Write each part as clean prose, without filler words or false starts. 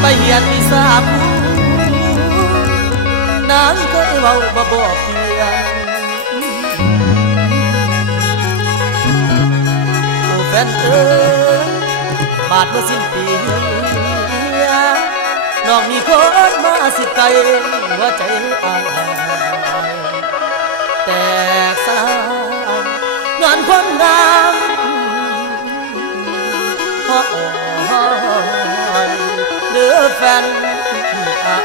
ไปเหียนวิสาผู้นางเคยเว้าบ่เปลี่ยนโอ้แฟนเอ้ยบาดเมื่อสิ้นปีน้องมีคนมาสิไกลหัวใจอายแต่สลายงานความงามพอเดือแฟนอา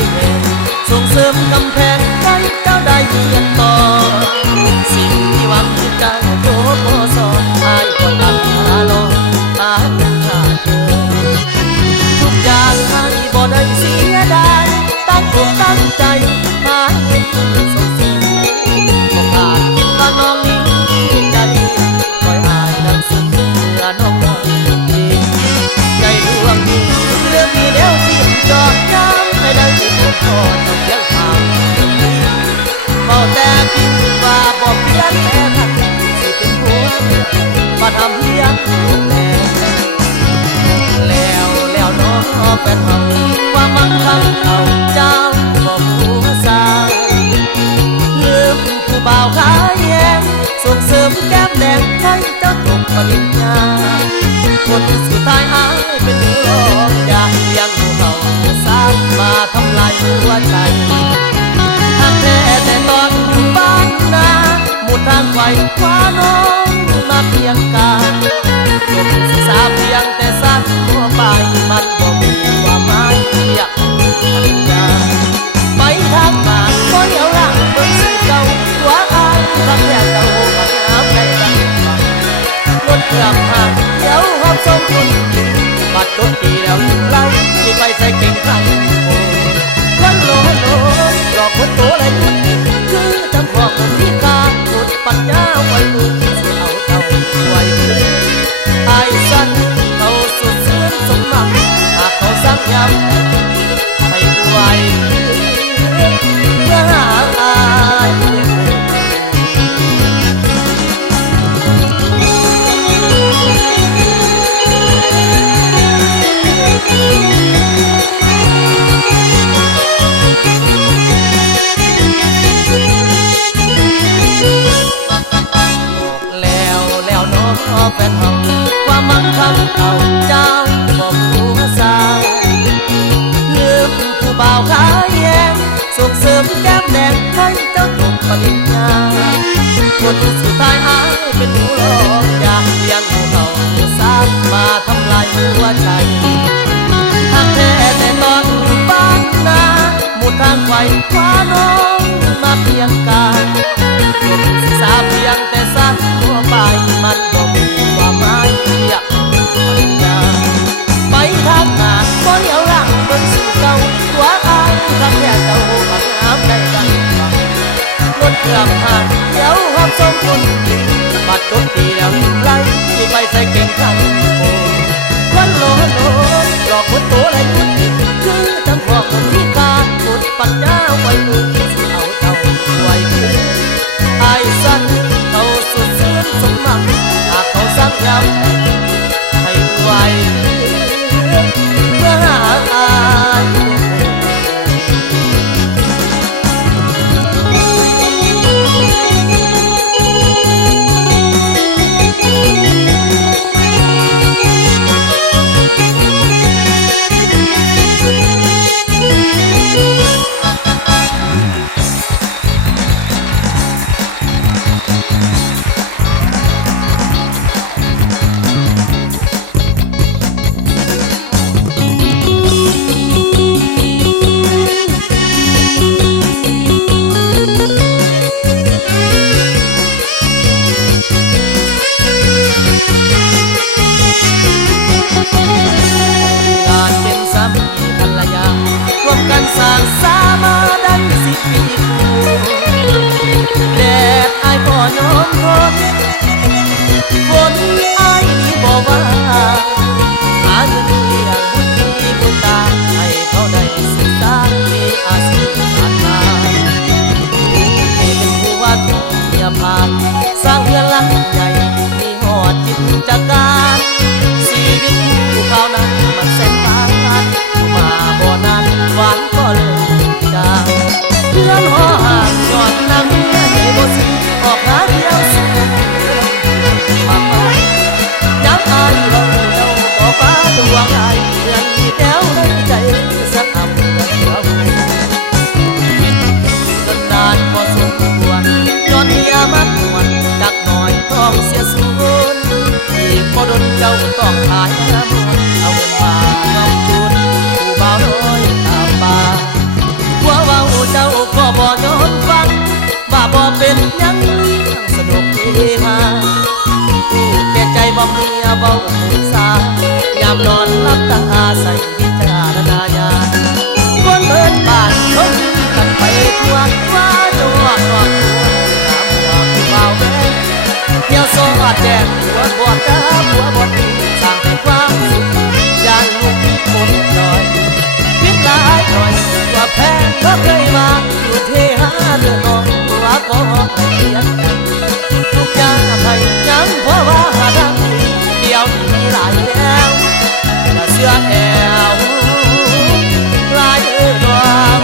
ยส่งเสริมกำแพงไว้เจ้าได้เรียนต่อสิ่งที่หวังคือเจ้าโตโมสอนอายก็ตั้งตารอตายังขาดเธอทุกอย่างให้บ่ได้เสียดายตั้งอกตั้งใจหาเงินส่งเสริมบ่ขาดคิดว่าน้องนี้จะดีคอยอายดังสักเมื่อน้องมาดีใจดวงนี้เรื่องมีแล้วสิ้นจอดย้ำให้ได้ที่พบพอยังทางเฝ้าแต่คิดว่าบอกเพียงแต่ทันสิเป็นผัวมาทำเพียงแล้วน้องแฟนเขาว่ามันคำเอาเจ้าบอกผู้สาวลืมผู้บ่าวขายแยงส่งเสริมแก้มแดงให้เจ้าตกปริญญาคนสุดท้ายอายเป็นหนูหลอกอยากเลี้ยงหนูเขาสร้างมาทำลายหัวใจทางแท้แต่ตอนอยู่บ้านนาหมุดทางไขว่คว้าน้องมาเพียงกายจบศึกษาเพียงแต่สั้นทั่วไปมันบ่มีความหมายอยากปริญญาไปทางมาก็เหี่ยวร่างเบิ่งสิ่งเก่าตัวอายทำแย่เจ้ามาหาใครกันรถกลับห่างเดี๋ยวหอบส่งคนบัดรถปีแล้วถึงไล่ที่ไปใส่เก่งใครคนโลหลอกคนโตเลยคือจำพวกคนที่กาหมดปัญญาไว้ลูกสิเอาเท่าไว้คืนไอ้สั้นเขาสุดเสื่อมสมหวังหากเขาสั่งย้ำให้ไว้เพื่อหาอายแฟนเขาว่ามันคำเอาเจ้าบอกผู้สาวลืมผู้บ่าวขายแยงส่งเสริมแก้มแดงให้เจ้าตกปริญญาคนสุดท้ายอายเป็นหนูหลอกอยากเลี้ยงหนูเขาสร้างมาทำลายหัวใจหากแท้แต่ตอนอยู่บ้านนาหมุดทางไขว่คว้าน้องมาเพียงกายจบศึกษาเพียงแต่สั้นทั่วไปมันบ่มีความหมายอยากปริญญาไปทางหน้าก็เหี่ยวร่างเบิ่งสู่เก่าตัวอายทำแย่เจ้ามาหาได้กันรถเครื่องห่างเดี๋ยวหอบส่งคนบัดรถตีแล้วไล่ที่ไปใส่เก่งขันโอ้คนโลหลอกคนโตเลยคือจำพวกคนที่กาหมดปัญญาไว้ลูกสิเอาเท่าไว้คืนไอ้สั้นเขาสุดเสื่อมสมหวังหากเขาสั่งย้ำให้ไว้เพื่อหาอาย เจ้าต้องขายน้ำมันเอาเงินมาเงาจุนผู้บ่าวน้อยตามมาว่าเว่าเจ้าก็บ่ยอมฟังว่าบ่เป็นหยังสนุกเฮฮาแต่ใจบ่มีเบาหูสายามนอนหลับตาใส่วิจารณญาณคนเบิดบ้านเขากันไปทั่วว่าจวกนอกตัวน้ำหัวผู้บ่าวแม่เที่ยวโซ่แจงหัวบอดตาหัวบอดดีสร้างแต่ความสุขยานลูกคนหน่อยพิษหลายหน่อยว่าแพงก็เคยมาอยู่เทหาเรื่องน้องว่าขอให้เลี้ยงกันทุกอย่างให้ยังเพราะว่าหาดังเดียวนี้หลายแล้วอย่าเชื่อแอวหลายดวง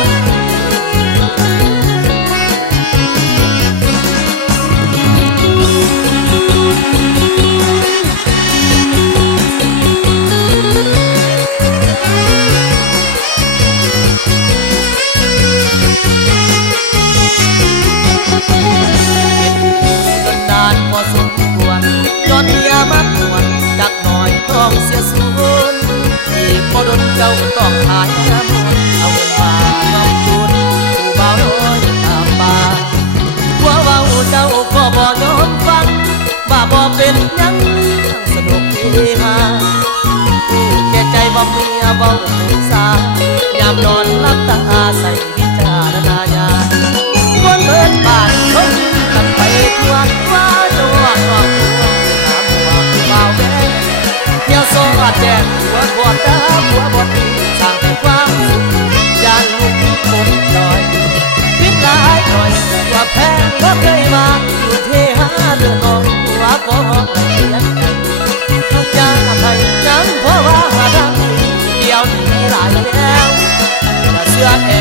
พอสมควรย้อนยามาปวดจักหน่อยต้องเสียสูญอีกพอดนเจ้าต้องขายน้ำมันเอาเงินมาเงาจุนผู้บ่าวน้อยตามมาว่าเว่าเจ้าก็บ่ยอมฟังว่าบ่เป็นหยังสนุกเฮฮาแต่ใจบ่มีเบาหูสายามนอนหลับตาใส่วิจารณญาณคนเบิดบ้านเขากันไปทั่วว่าจวกนอกตัวน้ำหัวผู้บ่าวแม่เที่ยวโซ่แจงหัวบอดตาหัวบอดดีสร้างแต่ความสุขยานลูกคนหน่อยพิษหลายหน่อยว่าแพงก็เคยมาอยู่เทหาเรื่องน้องว่าขอให้เลี้ยงกันทุกอย่างให้ยังเพราะว่าหาดังเดียวนี้หลายแล้วอย่าเชื่อแอ